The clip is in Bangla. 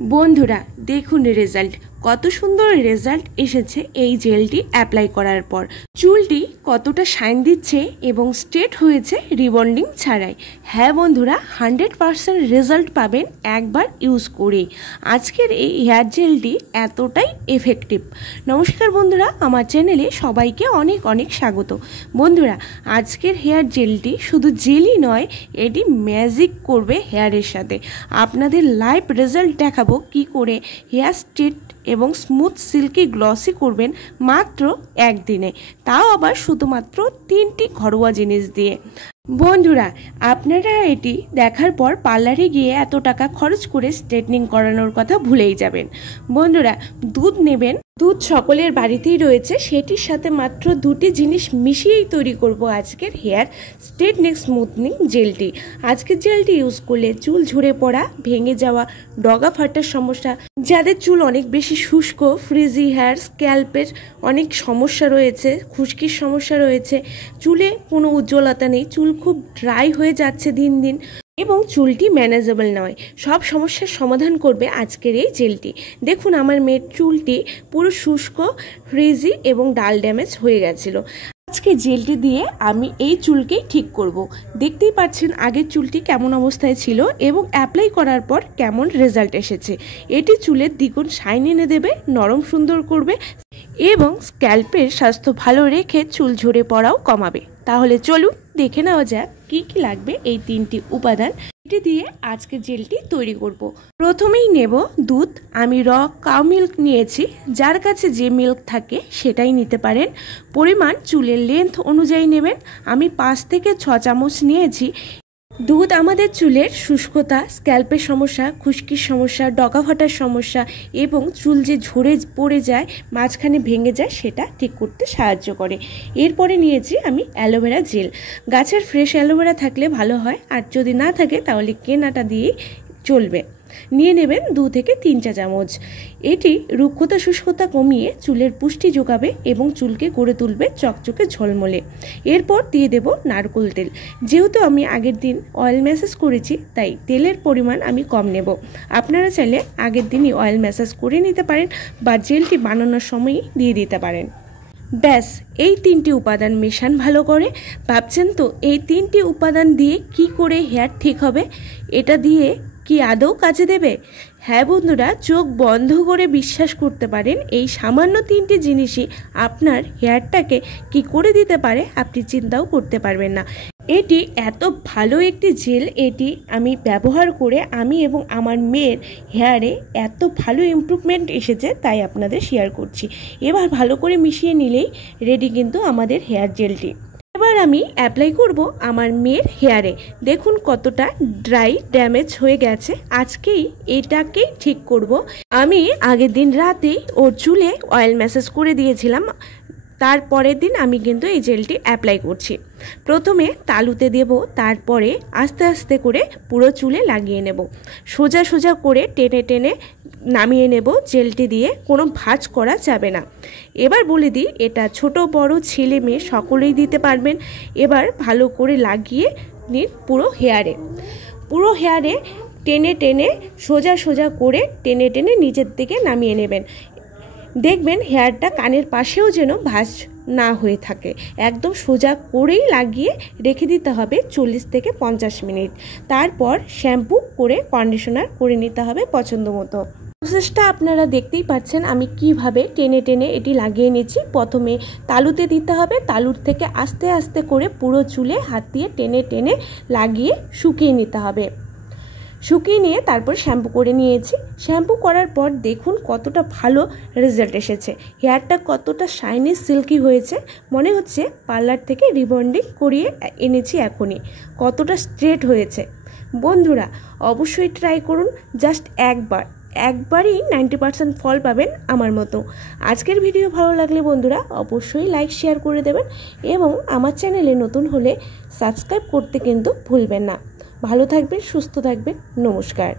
বন্ধুরা দেখুন রেজাল্ট, কত সুন্দর রেজাল্ট এসেছে এই জেলটি অ্যাপ্লাই করার পর। চুলটি কতটা শাইন দিচ্ছে এবং স্ট্রেট হয়েছে রিবন্ডিং ছাড়াই। হ্যাঁ বন্ধুরা, 100% রেজাল্ট পাবেন একবার ইউজ করে। আজকের এই হেয়ার জেলটি এতটাই এফেক্টিভ। নমস্কার বন্ধুরা, আমার চ্যানেলে সবাইকে অনেক অনেক স্বাগত। বন্ধুরা, আজকের হেয়ার জেলটি শুধু জেলই নয়, এটি ম্যাজিক করবে হেয়ারের সাথে। আপনাদের লাইভ রেজাল্ট দেখাবো কি করে হেয়ার স্ট্রেট এবং স্মুথ সিল্কি গ্লসি করবেন মাত্র একদিনে, তাও আবার শুধুমাত্র 3টি ঘরোয়া জিনিস দিয়ে। বন্ধুরা, আপনারা এটি দেখার পর পার্লারে গিয়ে এত টাকা খরচ করে স্ট্রেটনিং করানোর কথা ভুলেই যাবেন। বন্ধুরা, দুধ নেবেন, দুধ সকলের বাড়িতেই রয়েছে, সেটির সাথে মাত্র 2টি জিনিস মিশিয়েই তৈরি করব আজকের হেয়ার স্ট্রেটনিং স্মুথনিং জেলটি। আজকের জেলটি ইউজ করলে চুল ঝরে পড়া, ভেঙে যাওয়া, ডগা ফাটার সমস্যা, যাদের চুল অনেক বেশি শুষ্ক, ফ্রিজি হেয়ার, স্ক্যাল্পের অনেক সমস্যা রয়েছে, খুশকির সমস্যা রয়েছে, চুলে কোনো উজ্জ্বলতা নেই, চুল খুব ড্রাই হয়ে যাচ্ছে দিন দিন এবং চুলটি ম্যানেজেবল নয়, সব সমস্যার সমাধান করবে আজকের এই জেলটি। দেখুন, আমার মেয়ের চুলটি পুরো শুষ্ক, ফ্রিজি এবং ডাল ড্যামেজ হয়ে গেছিল। আজকে জেলটি দিয়ে আমি এই চুলকেই ঠিক করব। দেখতেই পাচ্ছেন আগের চুলটি কেমন অবস্থায় ছিল এবং অ্যাপ্লাই করার পর কেমন রেজাল্ট এসেছে। এটি চুলের দ্বিগুণ শাইন এনে দেবে, নরম সুন্দর করবে এবং স্ক্যাল্পের স্বাস্থ্য ভালো রেখে চুল ঝরে পড়াও কমাবে। তাহলে চলুন দেখে নেওয়া যাক কি কি লাগবে এই 3টি উপাদান। এটি দিয়ে আজকে জেলটি তৈরি করব। প্রথমেই নেব দুধ। আমি র কাউ মিল্ক নিয়েছি, যার কাছে যে মিল্ক থাকে সেটাই নিতে পারেন। পরিমাণ চুলের লেন্থ অনুযায়ী নেবেন। আমি 5 থেকে 6 চামচ নিয়েছি। দুধ আমাদের চুলের শুষ্কতা, স্ক্যাল্পের সমস্যা, খুশকির সমস্যা, ডগা ফাটার সমস্যা এবং চুল যে ঝরে পড়ে যায়, মাঝখানে ভেঙে যায়, সেটা ঠিক করতে সাহায্য করে। এরপরে নিয়েছি আমি অ্যালোভেরা জেল। গাছের ফ্রেশ অ্যালোভেরা থাকলে ভালো হয়, আর যদি না থাকে তাহলে কেনাটা দিয়েই চলবে। নিয়ে নেবেন 2 থেকে 3 চা চামচ। এটি রুক্ষতা শুষ্কতা কমিয়ে চুলের পুষ্টি যোগাবে এবং চুলকে গড়ে তুলবে চকচকে ঝলমলে। এরপর দিয়ে দেব নারকেল তেল। যেহেতু আমি আগের দিন অয়েল ম্যাসাজ করেছি, তাই তেলের পরিমাণ আমি কম নেব। আপনারা চাইলে আগের দিনই অয়েল ম্যাসাজ করে নিতে পারেন বা জেলটি বানানোর সময়ই দিয়ে দিতে পারেন। ব্যাস, এই 3টি উপাদান মেশান ভালো করে। ভাবছেন তো এই 3টি উপাদান দিয়ে কি করে হেয়ার ঠিক হবে? এটা দিয়ে কি আদৌ কাজে দেবে? হ্যাঁ বন্ধুরা, চোখ বন্ধ করে বিশ্বাস করতে পারেন, এই সামান্য 3টি জিনিসই আপনার হেয়ারটাকে কি করে দিতে পারে আপনি চিন্তাও করতে পারবেন না। এটি এত ভালো একটি জেল, এটি আমি ব্যবহার করে আমি এবং আমার মেয়ের হেয়ারে এত ভালো ইমপ্রুভমেন্ট এসেছে, তাই আপনাদের শেয়ার করছি। এবার ভালো করে মিশিয়ে নিলেই রেডি কিন্তু আমাদের হেয়ার জেলটি। এবার আমি অ্যাপ্লাই করব আমার মেয়ের হেয়ারে। দেখুন কতটা ড্রাই ড্যামেজ হয়ে গেছে। আজকেই এটাকেই ঠিক করব। আমি আগের দিন রাতেই ওর চুলে অয়েল ম্যাসাজ করে দিয়েছিলাম, তারপরের দিন আমি কিন্তু এই জেলটি অ্যাপ্লাই করছি। প্রথমে তালুতে দেব, তারপরে আস্তে আস্তে করে পুরো চুলে লাগিয়ে নেব। সোজা সোজা করে টেনে টেনে নামিয়ে নেব জেলটি দিয়ে, কোনো ভাঁজ করা যাবে না। এবার বলে দিই, এটা ছোট বড় ছেলে মেয়ে সকলেই দিতে পারবেন। এবার ভালো করে লাগিয়ে নিন পুরো হেয়ারে টেনে টেনে সোজা সোজা করে টেনে টেনে নিচের দিকে নামিয়ে নেবেন। দেখবেন হেয়ারটা কানের পাশেও যেন ভাঁজ না হয়ে থাকে। একদম সোজা করেই লাগিয়ে রেখে দিতে হবে 40 থেকে 50 মিনিট। তারপর শ্যাম্পু করে কন্ডিশনার করে নিতে হবে পছন্দ মতো। প্রসেসটা আপনারা দেখতেই পাচ্ছেন আমি কিভাবে টেনে টেনে এটি লাগিয়ে নিচ্ছি। প্রথমে তালুতে দিতে হবে, তালুর থেকে আস্তে আস্তে করে পুরো চুলে হাত দিয়ে টেনে টেনে লাগিয়ে শুকিয়ে নিতে হবে। শুকিয়ে নিয়ে তারপর শ্যাম্পু করে নিয়েছি। শ্যাম্পু করার পর দেখুন কতটা ভালো রেজাল্ট এসেছে। হেয়ারটা কতটা শাইনি সিল্কি হয়েছে, মনে হচ্ছে পার্লার থেকে রিবন্ডিং করিয়ে এনেছি এখনই। কতটা স্ট্রেট হয়েছে। বন্ধুরা, অবশ্যই ট্রাই করুন। জাস্ট একবারই 90% ফল পাবেন আমার মতো। আজকের ভিডিও ভালো লাগলে বন্ধুরা অবশ্যই লাইক শেয়ার করে দেবেন এবং আমার চ্যানেলে নতুন হলে সাবস্ক্রাইব করতে কিন্তু ভুলবেন না। ভালো থাকবেন, সুস্থ থাকবেন। নমস্কার।